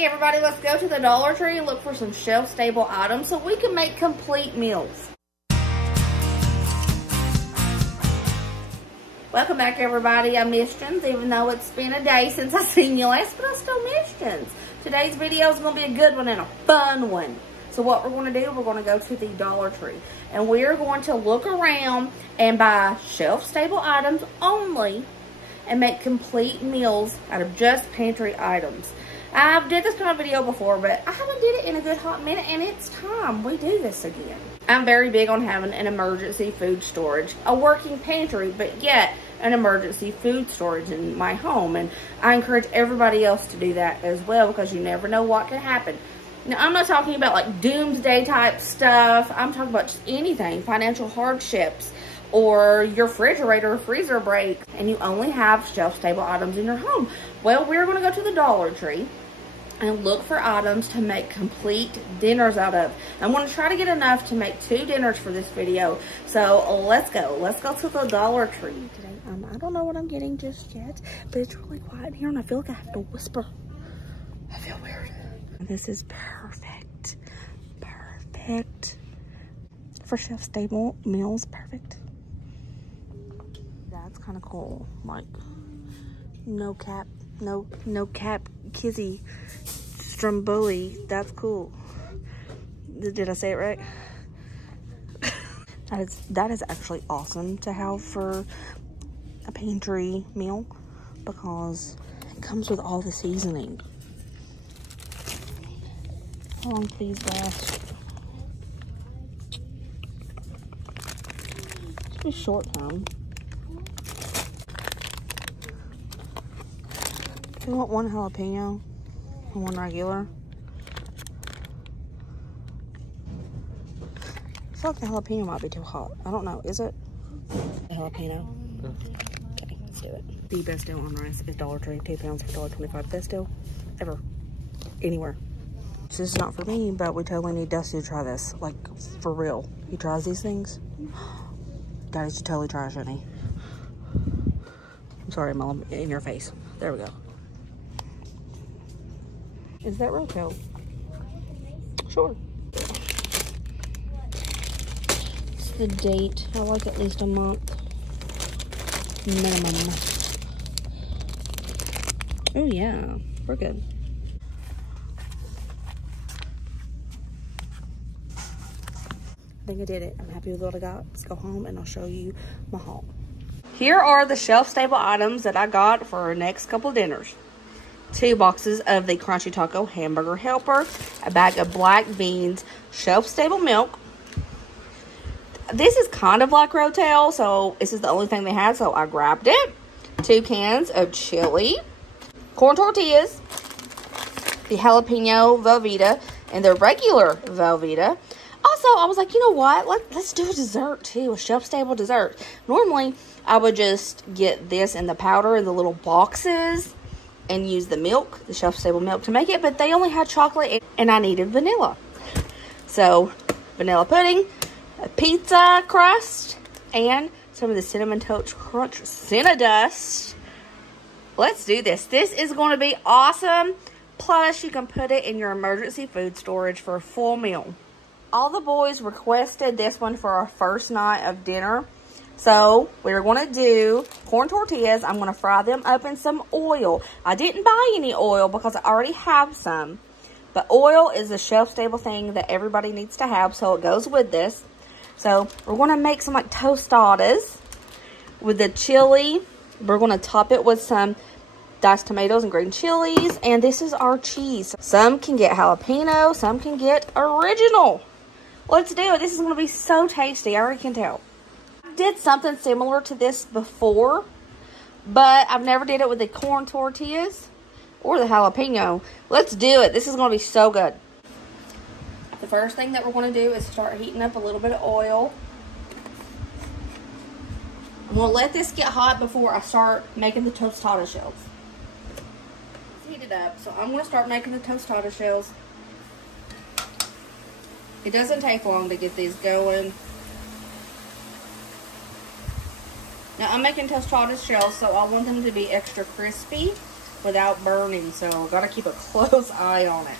Hey everybody, let's go to the Dollar Tree and look for some shelf-stable items so we can make complete meals. Welcome back everybody. I missed you, even though it's been a day since I seen you last, but I still missed you. Today's video is going to be a good one and a fun one. So what we're going to do, we're going to go to the Dollar Tree and we're going to look around and buy shelf-stable items only and make complete meals out of just pantry items. I've did this kind of video before, but I haven't did it in a good hot minute, and it's time we do this again. I'm very big on having an emergency food storage, a working pantry, but yet an emergency food storage in my home, and I encourage everybody else to do that as well because you never know what can happen. Now, I'm not talking about like doomsday type stuff. I'm talking about just anything, financial hardships, or your refrigerator or freezer break, and you only have shelf-stable items in your home. Well, we're going to go to the Dollar Tree and look for items to make complete dinners out of. I'm going to try to get enough to make 2 dinners for this video. So let's go. Let's go to the Dollar Tree today. I don't know what I'm getting just yet, but it's really quiet in here and I feel like I have to whisper. I feel weird. This is perfect. Perfect. For shelf-stable meals, perfect. That's kind of cool. Like, no cap kizzy stromboli. That's cool. Did I say it right? that is actually awesome to have for a pantry meal because it comes with all the seasoning. How long please last? It's a short time. Do you want 1 jalapeno and 1 regular? I feel like the jalapeno might be too hot. I don't know. Is it? The jalapeno. Okay, let's do it. The best deal on rice is Dollar Tree. 2 pounds for $1.25. Best deal ever. Anywhere. This is not for me, but we totally need Dusty to try this. Like, for real. He tries these things. God, he should totally try it, shouldn't he? I'm sorry, Mom. In your face. There we go. Is that Rotel? Sure. It's the date. I like at least a month. Minimum. Oh yeah, we're good. I think I did it. I'm happy with what I got. Let's go home and I'll show you my haul. Here are the shelf-stable items that I got for our next couple dinners. 2 boxes of the Crunchy Taco Hamburger Helper, a bag of black beans, shelf-stable milk. This is kind of like Rotel, so this is the only thing they had, so I grabbed it. 2 cans of chili, corn tortillas, the jalapeno Velveeta, and the regular Velveeta. Also, I was like, you know what? Let's do a dessert too, a shelf-stable dessert. Normally, I would just get this in the powder in the little boxes and use the milk, the shelf-stable milk to make it, but they only had chocolate and I needed vanilla. So, vanilla pudding, a pizza crust, and some of the Cinnamon Toast Crunch Cinnadust. Let's do this. This is going to be awesome. Plus, you can put it in your emergency food storage for a full meal. All the boys requested this one for our first night of dinner. So, we're going to do corn tortillas. I'm going to fry them up in some oil. I didn't buy any oil because I already have some. But oil is a shelf-stable thing that everybody needs to have, so it goes with this. So, we're going to make some like tostadas with the chili. We're going to top it with some diced tomatoes and green chilies. And this is our cheese. Some can get jalapeno, some can get original. Let's do it. This is going to be so tasty. I already can tell. Did something similar to this before, but I've never did it with the corn tortillas or the jalapeno. Let's do it. This is going to be so good. The first thing that we're going to do is start heating up a little bit of oil. I'm going to let this get hot before I start making the tostada shells. Let's heat it up. So I'm going to start making the tostada shells. It doesn't take long to get these going. Now, I'm making tostada shells, so I want them to be extra crispy. without burning, so gotta keep a close eye on it.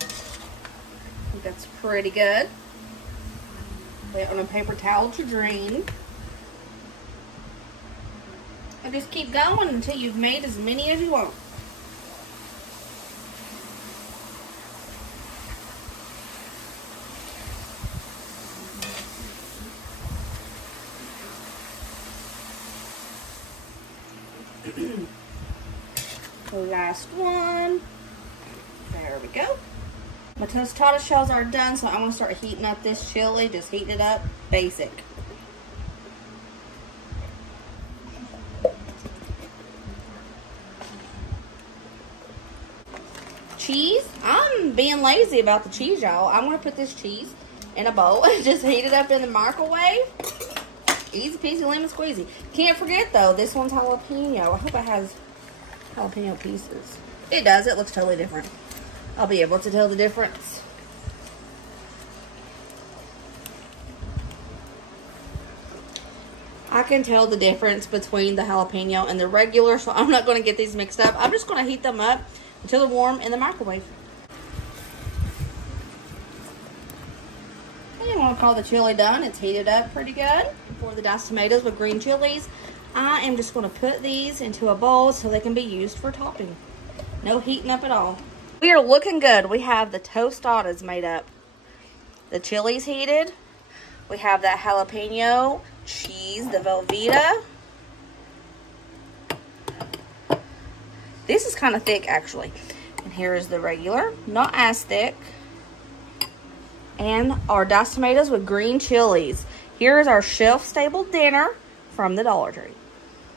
I think that's pretty good. Lay it on a paper towel to drain. And just keep going until you've made as many as you want. The last one. There we go. My tostada shells are done, so I'm going to start heating up this chili. Just heating it up, basic. Cheese. I'm being lazy about the cheese, y'all. I'm going to put this cheese in a bowl and just heat it up in the microwave. Easy peasy lemon squeezy. Can't forget, though, this one's jalapeno. I hope it has jalapeno pieces. It does. It looks totally different. I'll be able to tell the difference. I can tell the difference between the jalapeno and the regular, so I'm not going to get these mixed up. I'm just going to heat them up until they're warm in the microwave. I want to call the chili done. It's heated up pretty good. For the diced tomatoes with green chilies, I am just going to put these into a bowl so they can be used for topping. No heating up at all. We are looking good. We have the tostadas made up. The chili's heated. We have that jalapeno cheese, the Velveeta. This is kind of thick, actually. And here is the regular, not as thick. And our diced tomatoes with green chilies. Here is our shelf-stable dinner from the Dollar Tree.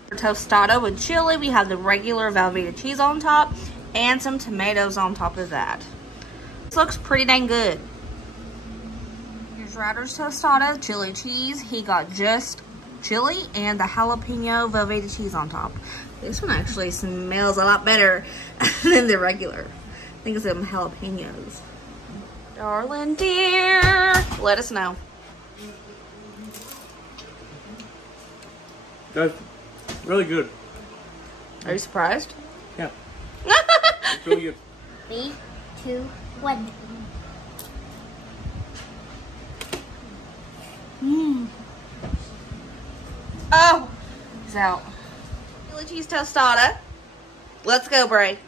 For tostada with chili, we have the regular Velveeta cheese on top and some tomatoes on top of that. This looks pretty dang good. Here's Ryder's tostada, chili cheese. He got just chili and the jalapeno Velveeta cheese on top. This one actually smells a lot better than the regular. I think it's some jalapenos. Darling dear, let us know. That's really good. Are you surprised? Yeah. It's really good. 3, 2, 1. Oh, he's out. Chili cheese tostada. Let's go, Bray.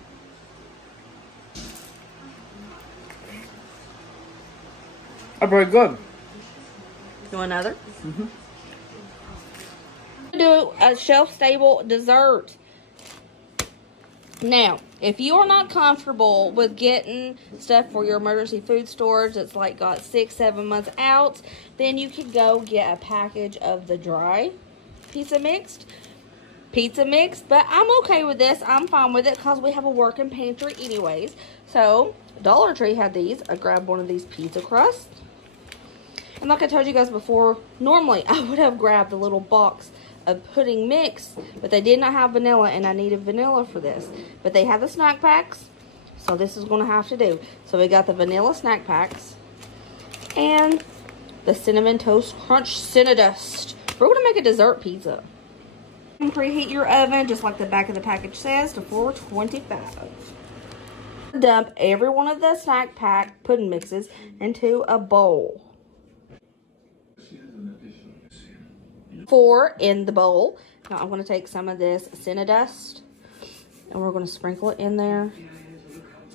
Oh, very good. You want another? Mm-hmm. Do a shelf-stable dessert. Now, if you are not comfortable with getting stuff for your emergency food storage that's like got 6-7 months out, then you can go get a package of the dry pizza mix. But I'm okay with this. I'm fine with it because we have a working pantry anyways. So, Dollar Tree had these. I grabbed one of these pizza crusts. And like I told you guys before, normally I would have grabbed a little box of pudding mix, but they did not have vanilla, and I needed vanilla for this. But they have the snack packs, so this is going to have to do. So we got the vanilla snack packs and the cinnamon toast crunch Cinnadust. We're going to make a dessert pizza. And preheat your oven, just like the back of the package says, to 425. Dump every one of the snack pack pudding mixes into a bowl. 4 in the bowl. Now I'm going to take some of this Cinnadust and we're going to sprinkle it in there.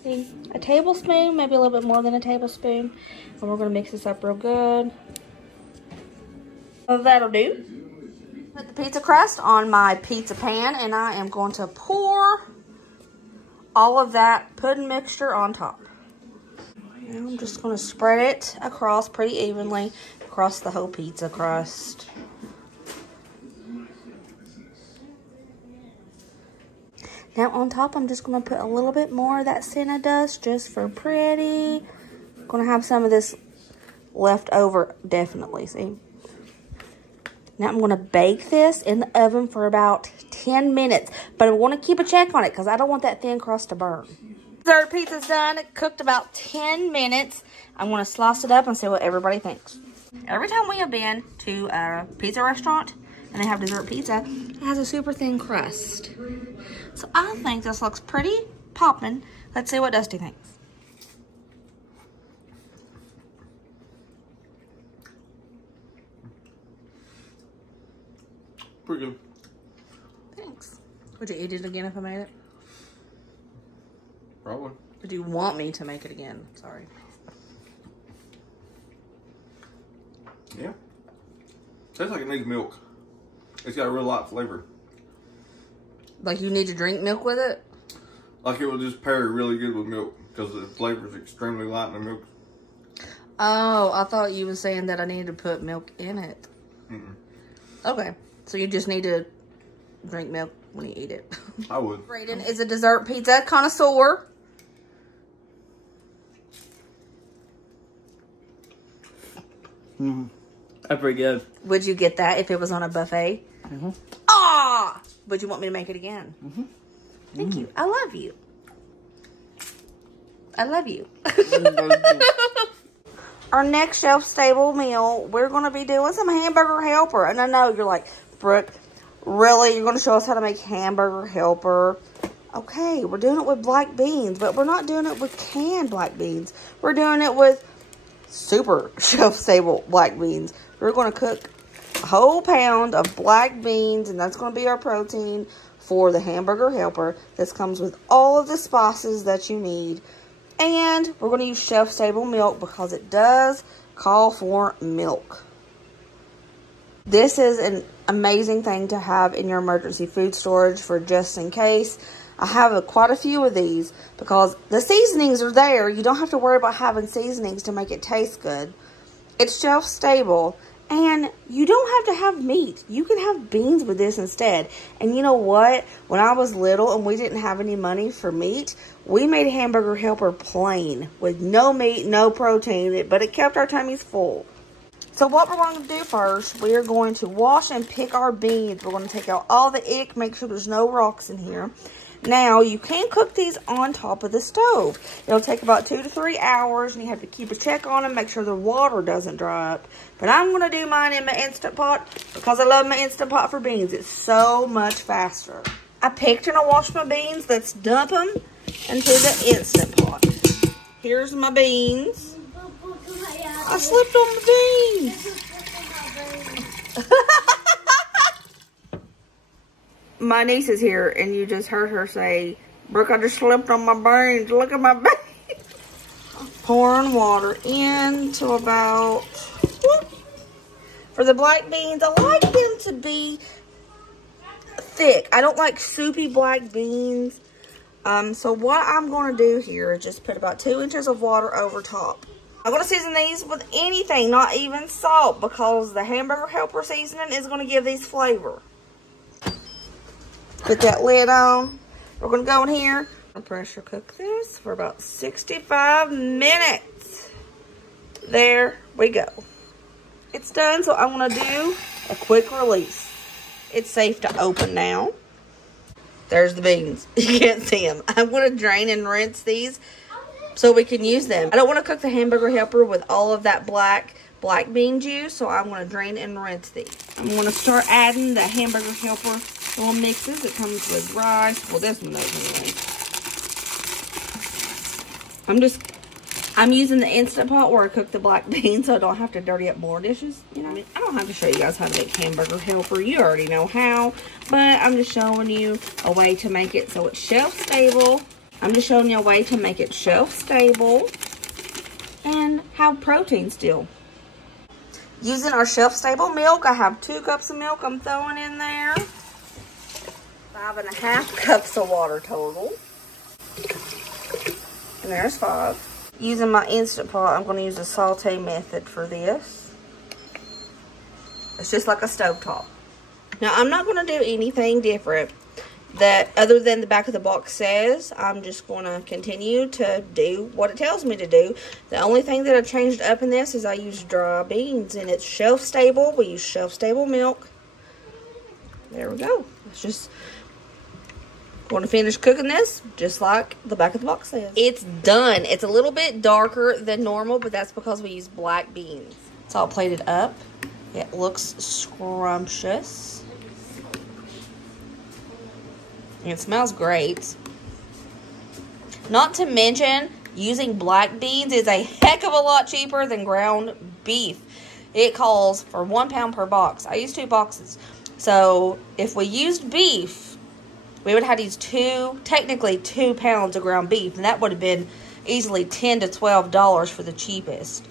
See, a tablespoon, maybe a little bit more than a tablespoon. And we're going to mix this up real good. So that'll do. Put the pizza crust on my pizza pan and I am going to pour all of that pudding mixture on top. And I'm just going to spread it across pretty evenly across the whole pizza crust. Now on top, I'm just going to put a little bit more of that Cinnadust just for pretty. Going to have some of this left over, definitely, see? Now I'm going to bake this in the oven for about 10 minutes. But I want to keep a check on it because I don't want that thin crust to burn. Dessert pizza's done. It cooked about 10 minutes. I'm going to slice it up and see what everybody thinks. Every time we have been to a pizza restaurant and they have dessert pizza, it has a super thin crust. So I think this looks pretty poppin'. Let's see what Dusty thinks. Pretty good. Thanks. Would you eat it again if I made it? Probably. Or do you want me to make it again? Sorry. Yeah. Tastes like it needs milk. It's got a real light flavor. Like you need to drink milk with it? Like it will just pair really good with milk because the flavor is extremely light in the milk. Oh, I thought you were saying that I needed to put milk in it. Mm-mm. Okay. So you just need to drink milk when you eat it. I would. Braden is a dessert pizza connoisseur. That's pretty good. Would you get that if it was on a buffet? Mm-hmm. Ah! Would you want me to make it again? Mm-hmm. Thank you. I love you. I love you. Our next shelf-stable meal, we're going to be doing some hamburger helper. And I know you're like, Brooke, really? You're going to show us how to make hamburger helper? Okay, we're doing it with black beans, but we're not doing it with canned black beans. We're doing it with super shelf-stable black beans. We're going to cook a whole pound of black beans, and that's going to be our protein for the hamburger helper. This comes with all of the spices that you need. And we're going to use shelf-stable milk because it does call for milk. This is an amazing thing to have in your emergency food storage for just in case. I have quite a few of these because the seasonings are there. You don't have to worry about having seasonings to make it taste good. It's shelf-stable. And you don't have to have meat. You can have beans with this instead. And you know what? When I was little and we didn't have any money for meat, we made hamburger helper plain with no meat, no protein, but it kept our tummies full. So what we're going to do first, we are going to wash and pick our beans. We're going to take out all the ick, make sure there's no rocks in here. Now, you can cook these on top of the stove. It'll take about 2 to 3 hours, and you have to keep a check on them, make sure the water doesn't dry up. But I'm going to do mine in my Instant Pot because I love my Instant Pot for beans. It's so much faster. I picked and I washed my beans. Let's dump them into the Instant Pot. Here's my beans. I slipped on my beans. My niece is here, and you just heard her say, Brooke, I just slipped on my beans. Look at my beans. Pouring water into about, whoop. For the black beans, I like them to be thick. I don't like soupy black beans. So what I'm going to do here is just put about 2 inches of water over top. I'm going to season these with anything, not even salt, because the hamburger helper seasoning is going to give these flavor. Put that lid on. We're going to go in here and pressure cook this for about 65 minutes. There we go. It's done, so I'm going to do a quick release. It's safe to open now. There's the beans. You can't see them. I'm going to drain and rinse these so we can use them. I don't want to cook the hamburger helper with all of that black bean juice, so I'm going to drain and rinse these. I'm going to start adding the hamburger helper little mixes. It comes with rice. Well, this one does anyway. I'm using the Instant Pot where I cook the black beans so I don't have to dirty up more dishes. You know, I mean, I don't have to show you guys how to make hamburger helper. You already know how, but I'm just showing you a way to make it so it's shelf stable. I'm just showing you a way to make it shelf stable and have protein still. Using our shelf stable milk, I have 2 cups of milk I'm throwing in there. 5.5 cups of water total. And there's 5. Using my Instant Pot, I'm going to use the saute method for this. It's just like a stovetop. Now, I'm not going to do anything different that other than the back of the box says. I'm just going to continue to do what it tells me to do. The only thing that I've changed up in this is I use dry beans, and it's shelf stable. We use shelf stable milk. There we go. It's just Want to finish cooking this just like the back of the box says. It's done. It's a little bit darker than normal, but that's because we use black beans. It's all plated up. It looks scrumptious. It smells great. Not to mention, using black beans is a heck of a lot cheaper than ground beef. It calls for 1 pound per box. I use 2 boxes. So if we used beef, we would have to use technically 2 pounds of ground beef. And that would have been easily $10 to $12 for the cheapest.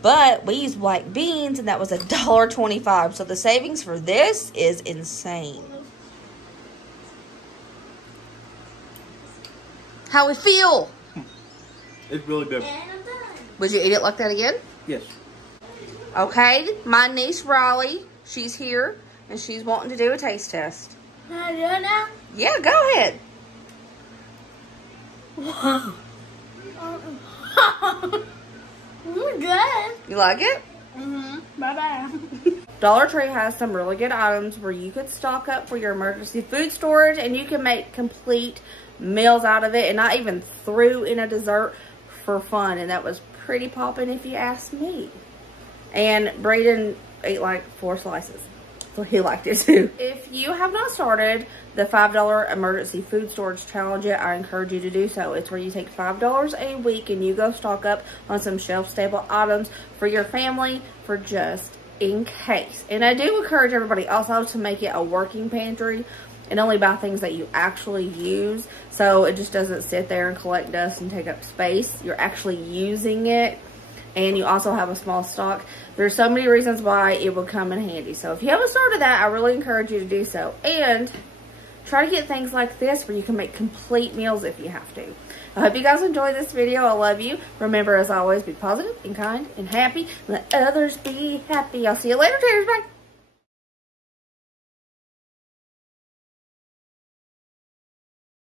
But we used black beans and that was $1.25. So the savings for this is insane. How we feel? It's really good. Would you eat it like that again? Yes. Okay, my niece Riley, she's here, and she's wanting to do a taste test. Can I do it now? Yeah, go ahead. Good. You like it? Bye-bye. Dollar Tree has some really good items where you could stock up for your emergency food storage, and you can make complete meals out of it, and I even threw in a dessert for fun, and that was pretty popping if you ask me. And Braden ate like 4 slices, so he liked it too. If you have not started the $5 emergency food storage challenge yet, I encourage you to do so. It's where you take $5 a week and you go stock up on some shelf-stable items for your family for just in case. And I do encourage everybody also to make it a working pantry and only buy things that you actually use, so it just doesn't sit there and collect dust and take up space. You're actually using it, and you also have a small stock. There's so many reasons why it would come in handy. So if you haven't started that, I really encourage you to do so. And try to get things like this where you can make complete meals if you have to. I hope you guys enjoyed this video. I love you. Remember, as always, be positive and kind and happy. Let others be happy. I'll see you later. Cheers. Bye.